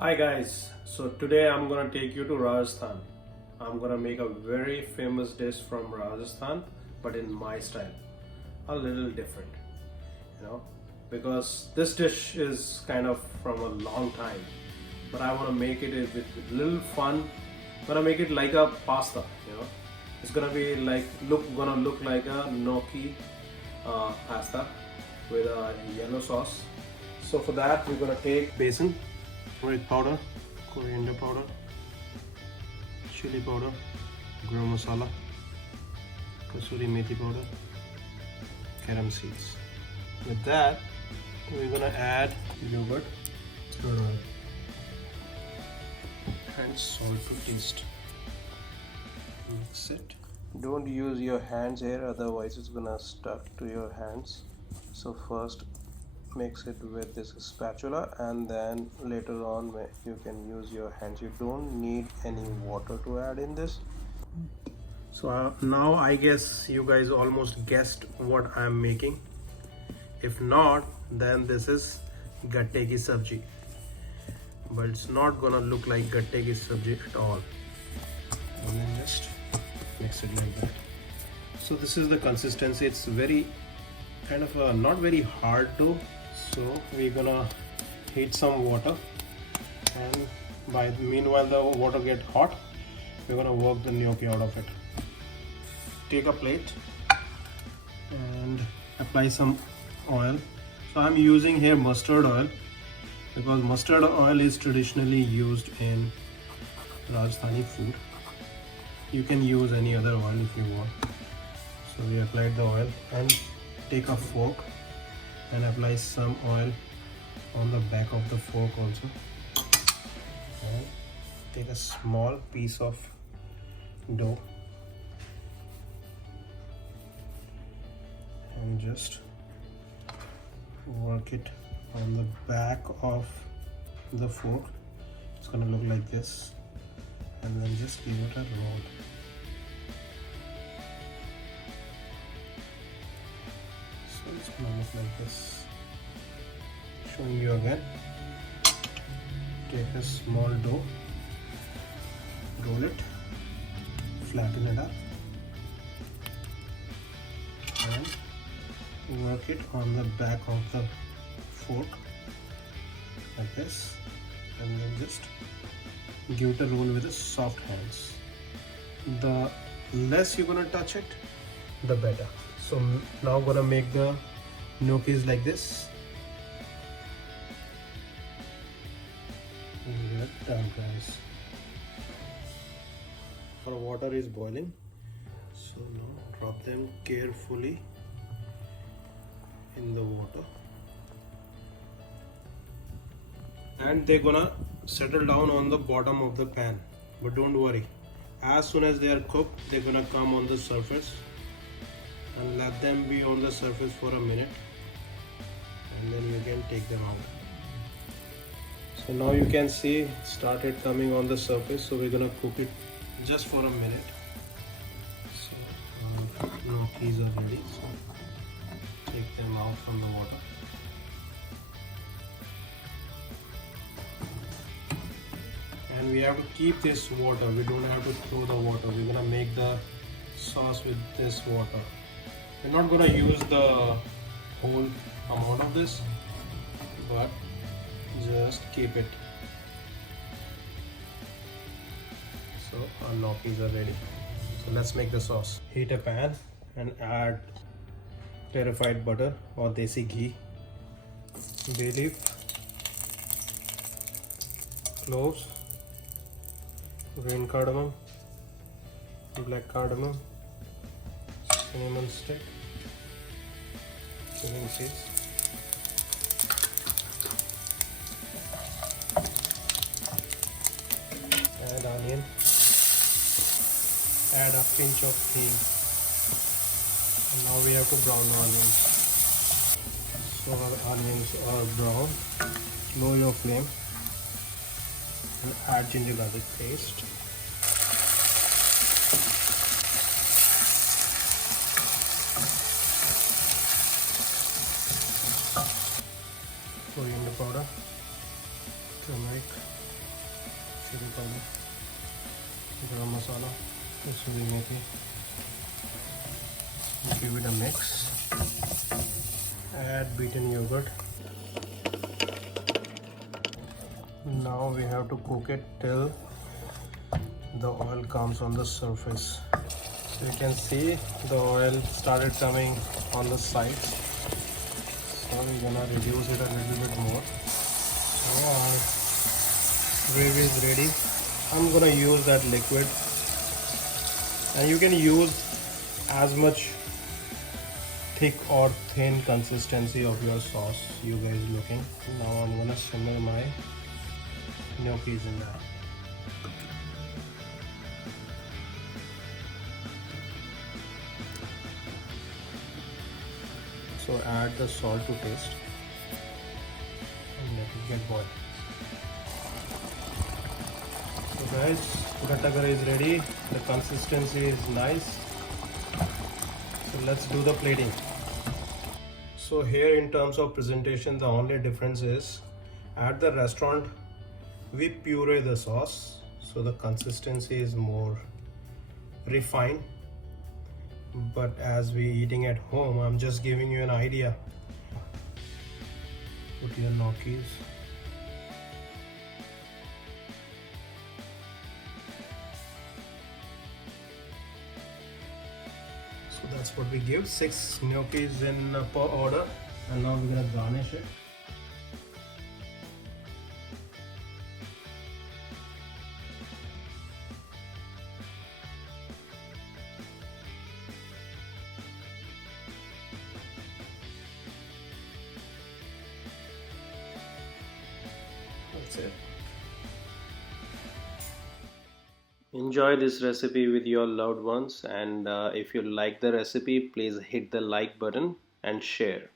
Hi guys, so today I'm gonna take you to Rajasthan. I'm gonna make a very famous dish from Rajasthan, but in my style, a little different, because this dish is kind of from a long time, but I wanna make it with little fun. Gonna make it like a pasta. It's gonna be like gonna look like a gnocchi pasta with a yellow sauce. So for that, we're gonna take basin, red powder, coriander powder, chili powder, garam masala, kasuri methi powder, carom seeds. With that, we're gonna add yogurt, curd oil, and salt to taste. Mix it. Don't use your hands here, otherwise it's gonna stuck to your hands. So first mix it with this spatula, and then later on you can use your hands. You don't need any water to add in this. So now I guess you guys almost guessed what I'm making. If not, then this is gatte ki sabji, but it's not gonna look like gatte ki sabji at all. And then just mix it like that. So this is the consistency. It's very kind of not very hard dough. So we're gonna heat some water, and meanwhile the water get hot, we're gonna work the gnocchi out of it. Take a plate and apply some oil. So I'm using here mustard oil because mustard oil is traditionally used in Rajasthani food. You can use any other oil if you want. So we applied the oil, and take a fork and apply some oil on the back of the fork also, and take a small piece of dough and just work it on the back of the fork. It's gonna look like this, and then just give it a roll. So it's gonna look like this. Showing you again. Take a small dough, roll it, flatten it up, and work it on the back of the fork like this, and then just give it a roll with the soft hands. The less you're gonna touch it, the better. So now gonna make the gnocchis like this. Good done, guys. Our water is boiling, so now drop them carefully in the water, and they're gonna settle down on the bottom of the pan. But don't worry, as soon as they are cooked, they're gonna come on the surface, and let them be on the surface for a minute, and then you can take them out. So now you can see it started coming on the surface, so we're gonna cook it just for a minute. So gnocchis are ready, so take them out from the water. And we have to keep this water, we don't have to throw the water. We're gonna make the sauce with this water. We're not gonna use the whole amount of this, but just keep it. So our gnocchis are ready. So let's make the sauce. Heat a pan and add clarified butter or desi ghee, bay leaf, cloves, green cardamom, black cardamom, cinnamon stick, cumin seeds, add onion, add a pinch of ghee, and now we have to brown the onions. So our onions are brown, lower your flame and add ginger garlic paste. Coriander powder, turmeric, chili powder, garam masala, kasuri methi. Give it a mix. Add beaten yogurt. Now we have to cook it till the oil comes on the surface. So you can see the oil started coming on the sides. So we're gonna reduce it a little bit more. So our gravy is ready. I'm gonna use that liquid, and you can use as much thick or thin consistency of your sauce you guys looking. Now I'm gonna simmer my gnocchis in that. So add the salt to taste and let it get boiled. So guys, gatta curry is ready. The consistency is nice. So let's do the plating. So here in terms of presentation, the only difference is at the restaurant we puree the sauce, so the consistency is more refined, but as we eating at home, I'm just giving you an idea. Put your gnocchis. So that's what we give, 6 gnocchis in per order, and now we're gonna garnish it. That's it. Enjoy this recipe with your loved ones, and if you like the recipe, please hit the like button and share.